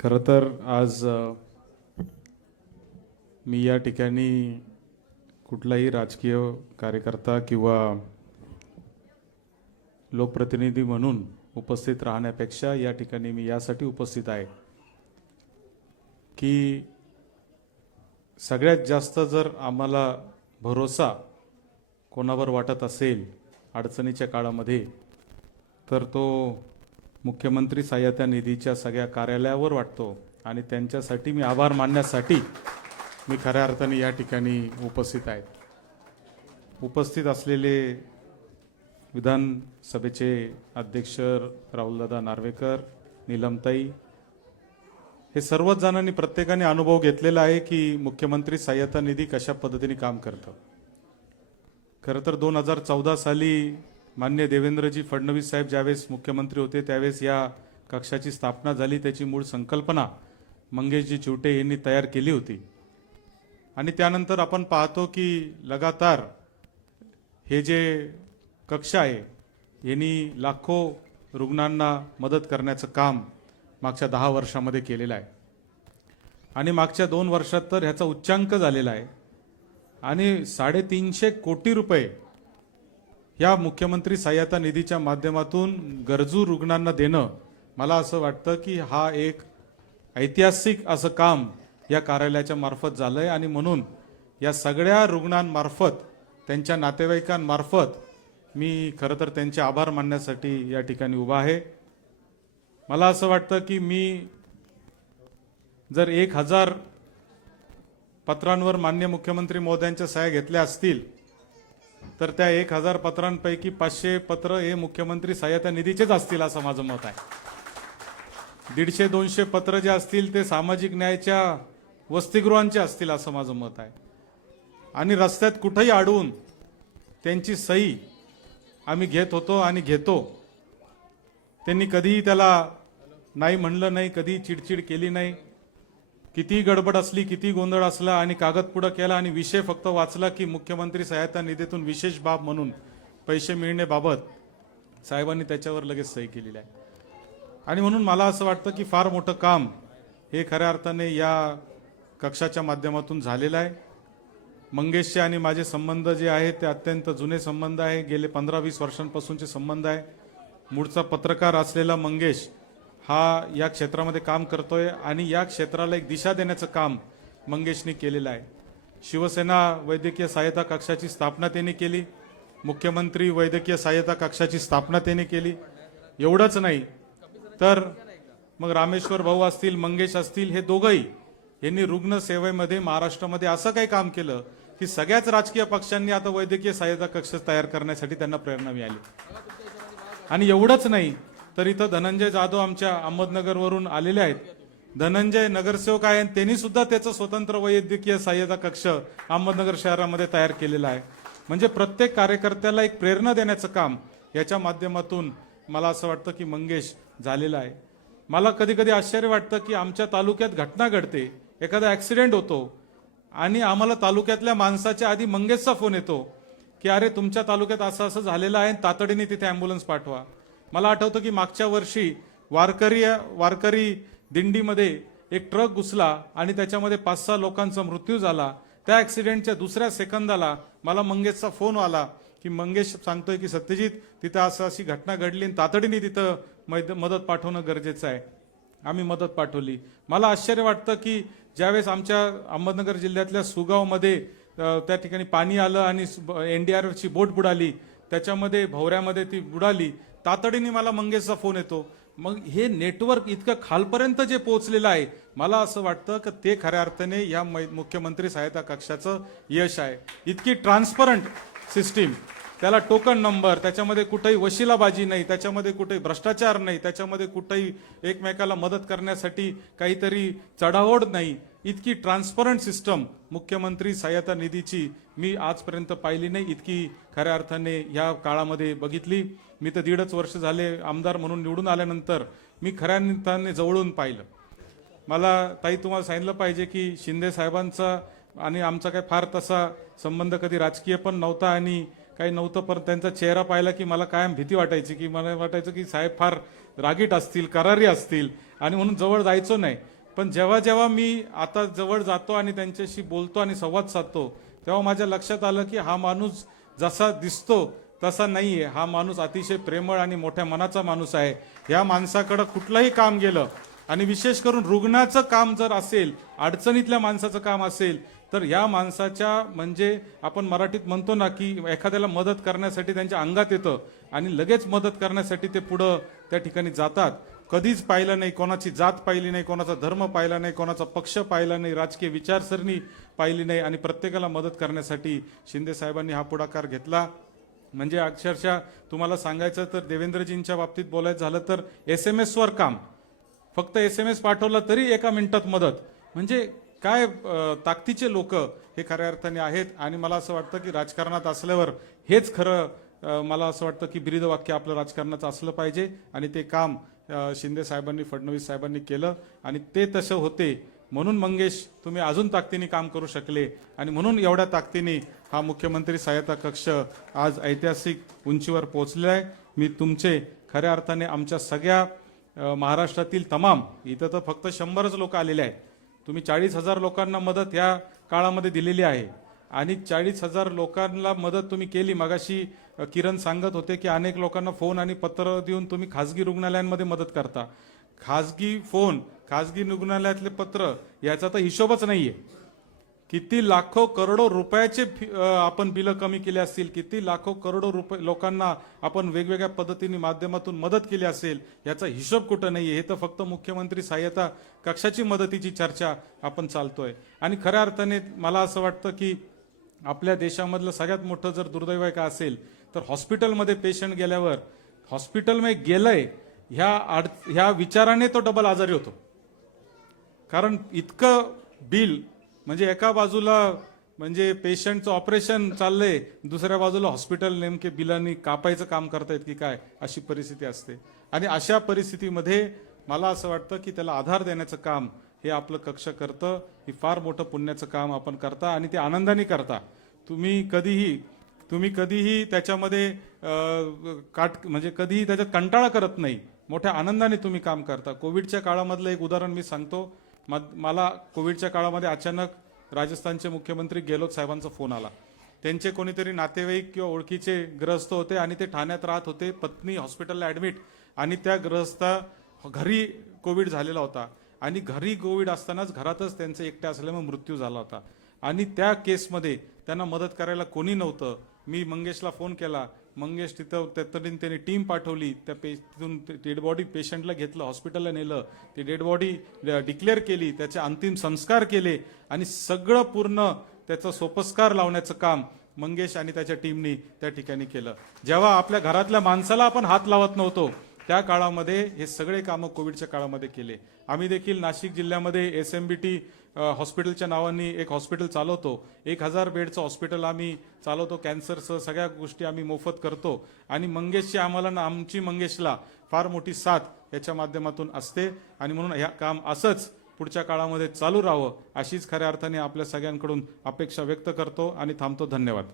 खरं तर आज मी या ठिकाणी कुठलाही राजकीय कार्यकर्ता किंवा लोकप्रतिनिधी म्हणून उपस्थित राहण्यापेक्षा या ठिकाणी मी यासाठी उपस्थित आहे. की सगळ्यात जास्त जर आम्हाला भरोसा कोणावर वाटत असेल अडचणीच्या काळामध्ये तर तो मुख्यमंत्री सहाय्यता निधीच्या सगळ्या कार्यालयावर वाटतो. आणि त्यांच्यासाठी मी आभार मानण्यासाठी मी खऱ्या अर्थाने या ठिकाणी उपस्थित आहे. उपस्थित असलेले विधानसभेचे अध्यक्ष राहुलदादा नार्वेकर नीलमताई हे सर्वच जणांनी प्रत्येकाने अनुभव घेतलेला आहे की मुख्यमंत्री सहाय्यता निधी कशा पद्धतीने काम करतं. खरं तर दोन हजार चौदा साली मान्य देवेंद्रजी फडणवीस साहेब ज्यावेळेस मुख्यमंत्री होते त्यावेळेस या कक्षाची स्थापना झाली. त्याची मूळ संकल्पना मंगेशजी चिवटे यांनी तयार केली होती. आणि त्यानंतर आपण पाहतो की लगातार हे जे कक्ष आहे यांनी लाखो रुग्णांना मदत करण्याचं काम मागच्या दहा वर्षामध्ये केलेलं आहे. आणि मागच्या दोन वर्षात तर ह्याचा उच्चांक झालेला आहे. आणि साडेतीनशे कोटी रुपये या मुख्यमंत्री सहाय्यता निधीच्या माध्यमातून गरजू रुग्णांना देणं मला असं वाटतं की हा एक ऐतिहासिक असं काम या कार्यालयाच्या मार्फत झालं आहे आणि म्हणून या सगळ्या रुग्णांमार्फत त्यांच्या नातेवाईकांमार्फत मी खरं तर त्यांचे आभार मानण्यासाठी या ठिकाणी उभा आहे. मला असं वाटतं की मी जर एक हजार पत्रांवर मान्य मुख्यमंत्री महोदयांच्या सह्या घेतल्या असतील तर त्या एक हजार पत्रांपैकी पाचशे पत्र हे मुख्यमंत्री सहाय्यता निधीचेच असतील असं माझं मत आहे. दीडशे दोनशे पत्र जे असतील ते सामाजिक न्यायाच्या वसतिगृहांचे असतील असं माझं मत आहे. आणि रस्त्यात कुठंही अडवून त्यांची सही आम्ही घेत होतो आणि घेतो. त्यांनी कधीही त्याला नाही म्हणलं नाही कधी चिडचिड केली नाही. किती गडबड असली किती गोंधळ असला आणि कागद पुढं केला आणि विषय फक्त वाचला की मुख्यमंत्री सहायता निधीतून विशेष बाब म्हणून पैसे मिळण्याबाबत साहेबांनी त्याच्यावर लगेच सही केलेली आहे. आणि म्हणून मला असं वाटतं की फार मोठं काम हे खऱ्या अर्थाने या कक्षाच्या माध्यमातून झालेलं आहे. मंगेशचे आणि माझे संबंध जे आहेत ते अत्यंत जुने संबंध आहे. गेले पंधरा वीस वर्षांपासूनचे संबंध आहे. मूळचा पत्रकार असलेला मंगेश हा या क्षेत्रामध्ये काम करतोय आणि या क्षेत्राला एक दिशा देण्याचं काम मंगेशने केलेलं आहे. शिवसेना वैद्यकीय सहाय्यता कक्षाची स्थापना त्यांनी केली. मुख्यमंत्री वैद्यकीय सहाय्यता कक्षाची स्थापना त्यांनी केली. एवढंच नाही तर मग रामेश्वर भाऊ असतील मंगेश असतील हे दोघंही यांनी रुग्णसेवेमध्ये महाराष्ट्रामध्ये असं काही काम केलं की सगळ्याच राजकीय पक्षांनी आता वैद्यकीय सहाय्यता कक्ष तयार करण्यासाठी त्यांना प्रेरणा मिळाली. आणि एवढंच नाही तर इथं धनंजय जाधव आमच्या अहमदनगरवरून आलेले आहेत. धनंजय नगरसेवक आहे आणि त्यांनी सुद्धा त्याचं स्वतंत्र वैद्यकीय सहाय्यता कक्ष अहमदनगर शहरामध्ये तयार केलेला आहे. म्हणजे प्रत्येक कार्यकर्त्याला एक प्रेरणा देण्याचं काम याच्या माध्यमातून मला असं वाटतं की मंगेश झालेला आहे. मला कधी कधी आश्चर्य वाटतं की आमच्या तालुक्यात घटना घडते. एखादा ॲक्सिडेंट होतो आणि आम्हाला तालुक्यातल्या माणसाच्या आधी मंगेशचा फोन येतो की अरे तुमच्या तालुक्यात असं असं झालेलं आहे तातडीने तिथे अँब्युलन्स पाठवा. मला आठवतं की मागच्या वर्षी वारकरी वारकरी दिंडीमध्ये एक ट्रक घुसला आणि त्याच्यामध्ये पाच सहा लोकांचा मृत्यू झाला. त्या ॲक्सिडेंटच्या दुसऱ्या सेकंदाला मला मंगेशचा फोन आला की मंगेश सांगतोय की सत्यजित तिथं असं अशी घटना घडली आणि तातडीने तिथं मैद- मदत पाठवणं गरजेचं आहे. आम्ही मदत पाठवली. मला आश्चर्य वाटतं की ज्यावेळेस आमच्या अहमदनगर जिल्ह्यातल्या सुगावमध्ये त्या ठिकाणी पाणी आलं आणि एन डी आरची बोट बुडाली त्याच्यामध्ये भवऱ्यामध्ये ती बुडाली तातडीने मला मंगेशचा फोन येतो. मग हे नेटवर्क इतकं खालपर्यंत जे पोहोचलेलं आहे मला असं वाटतं की ते खऱ्या अर्थाने या मै- मुख्यमंत्री सहायता कक्षाचं यश आहे. इतकी ट्रान्सपरंट सिस्टीम त्याला टोकन नंबर त्याच्यामध्ये कुठेही वशिलाबाजी नाही त्याच्यामध्ये कुठेही भ्रष्टाचार नाही त्याच्यामध्ये कुठेही एकमेकाला मदत करण्यासाठी काहीतरी चढाओढ नाही. इतकी ट्रान्सपरंट सिस्टम मुख्यमंत्री सहाय्यता निधीची मी आजपर्यंत पाहिली नाही. इतकी खऱ्या अर्थाने या काळामध्ये बघितली. मी तर दीडच वर्ष झाले आमदार म्हणून निवडून आल्यानंतर मी खऱ्या अर्थाने जवळून पाहिलं. मला ताई तुम्हाला सांगितलं पाहिजे की शिंदे साहेबांचा आणि आमचा काय फार तसा संबंध कधी राजकीय पण नव्हता आणि काही नव्हतं पण त्यांचा चेहरा पाहिला की मला कायम भीती वाटायची की मला वाटायचं की साहेब फार रागीट असतील करारी असतील आणि म्हणून जवळ जायचो नाही. पण जेव्हा जेव्हा मी आता जवळ जातो आणि त्यांच्याशी बोलतो आणि संवाद साधतो तेव्हा माझ्या लक्षात आलं की हा माणूस जसा दिसतो तसा नाही आहे हा माणूस अतिशय प्रेमळ आणि मोठ्या मनाचा माणूस आहे. ह्या माणसाकडं कुठलंही काम गेलं आणि विशेष करून रुग्णाचं काम जर असेल अडचणीतल्या माणसाचं काम असेल तर या माणसाच्या म्हणजे आपण मराठीत म्हणतो ना की एखाद्याला मदत करण्यासाठी त्यांच्या अंगात येतं आणि लगेच मदत करण्यासाठी ते पुढं त्या ठिकाणी जातात. कधीच पाहिलं नाही कोणाची जात पाहिली नाही कोणाचा धर्म पाहिला नाही कोणाचा पक्ष पाहिला नाही राजकीय विचारसरणी पाहिली नाही आणि प्रत्येकाला मदत करण्यासाठी शिंदे साहेबांनी हा पुढाकार घेतला. म्हणजे अक्षरशः तुम्हाला सांगायचं तर देवेंद्रजींच्या बाबतीत बोलायचं झालं तर एस एम एसवर काम. फक्त एस एम एस पाठवला तरी एका मिनिटात मदत. म्हणजे काय ताकदीचे लोक हे खऱ्या अर्थाने आहेत? आणि मला असं वाटतं की राजकारणात असल्यावर हेच खरं मला असं वाटतं की ब्रीद वाक्य आपलं राजकारणाचं असलं पाहिजे. आणि ते काम शिंदे साहेबांनी फडणवीस साहेबांनी केलं. आणि ते तसं होते. म्हणून मंगेश तुम्ही अजून ताकदीने काम करू शकले. आणि म्हणून एवढ्या ताकदीने हा मुख्यमंत्री सहायता कक्ष आज ऐतिहासिक उंचीवर पोहोचलेला आहे. मी तुमचे खऱ्या अर्थाने आमच्या सगळ्या महाराष्ट्रातील तमाम इथं तर फक्त शंभरच लोक आलेले आहेत. तुम्ही चाळीस हजार लोकांना मदत ह्या काळामध्ये दिलेली आहे. आणि चाळीस हजार लोकांना मदत तुम्ही केली. मगाशी किरण सांगत होते की अनेक लोकांना फोन आणि पत्र देऊन तुम्ही खाजगी रुग्णालयांमध्ये मदत करता. खाजगी फोन खाजगी रुग्णालयातले पत्र याचा तर हिशोबच नाही आहे किती लाखो करोडो रुपयाचे फी- आपण बिलं कमी केली असतील किती लाखो करोडो रुपये लोकांना आपण वेगवेगळ्या पद्धतीने माध्यमातून मदत केली असेल याचा हिशोब कुठं नाही हे तर फक्त मुख्यमंत्री सहाय्यता कक्षाची मदतीची चर्चा आपण चालतोय. आणि खऱ्या अर्थाने मला असं वाटतं की आपल्या देशामधलं सगळ्यात मोठं जर दुर्दैव का असेल तर हॉस्पिटलमध्ये पेशंट गेल्यावर हॉस्पिटलमध्ये गेलंय ह्या अड ह्या विचाराने तो डबल आजारी होतो. कारण इतकं बिल म्हणजे एका बाजूला म्हणजे पेशंटचं ऑपरेशन चाललंय दुसऱ्या बाजूला हॉस्पिटल नेमके बिलांनी कापायचं काम करतायत की काय अशी परिस्थिती असते. आणि अशा परिस्थितीमध्ये मला असं वाटतं की त्याला आधार देण्याचं काम हे आपलं कक्ष करतं हे फार मोठं पुण्याचं काम आपण करता आणि ते आनंदाने करता. तुम्ही कधीही तुम्ही कधीही त्याच्यामध्ये काट म्हणजे कधीही त्याच्यात कंटाळा करत नाही. मोठ्या आनंदाने तुम्ही काम करता. कोविडच्या काळामधलं एक उदाहरण मी सांगतो. मला कोविडच्या काळामध्ये अचानक राजस्थानचे मुख्यमंत्री गेहलोत साहेबांचा फोन आला. त्यांचे कोणीतरी नातेवाईक किंवा ओळखीचे ग्रस्त होते आणि ते ठाण्यात राहत होते. पत्नी हॉस्पिटलला ॲडमिट आणि त्या ग्रस्ता घरी कोविड झालेला होता. आणि घरी कोविड असतानाच घरातच त्यांचे एकट्या असल्यामुळे मृत्यू झाला होता. आणि त्या केसमध्ये त्यांना मदत करायला कोणी नव्हतं. मी मंगेशला फोन केला. मंगेश तिथं त्यातरीन त्याने टीम पाठवली. त्या पे तिथून डेड बॉडी पेशंटला घेतलं हॉस्पिटलला नेलं. ती डेड बॉडी डिक्लेअर केली. त्याचे अंतिम संस्कार केले. आणि सगळं पूर्ण त्याचं सोपस्कार लावण्याचं काम मंगेश आणि त्याच्या टीमनी त्या ठिकाणी केलं. जेव्हा आपल्या घरातल्या माणसाला आपण हात लावत नव्हतो त्या काळामध्ये हे सगळे कामं कोविडच्या काळामध्ये केले. आम्ही देखील नाशिक जिल्ह्यामध्ये एस एम बी टी हॉस्पिटलच्या नावाने एक हॉस्पिटल चालवतो. एक हजार बेडचं हॉस्पिटल आम्ही चालवतो. कॅन्सरसह सगळ्या गोष्टी आम्ही मोफत करतो. आणि मंगेशची आम्हाला ना आमची मंगेशला फार मोठी साथ याच्या माध्यमातून असते. आणि म्हणून ह्या काम असंच पुढच्या काळामध्ये चालू राहावं अशीच खऱ्या अर्थाने आपल्या सगळ्यांकडून अपेक्षा व्यक्त करतो. आणि थांबतो. धन्यवाद.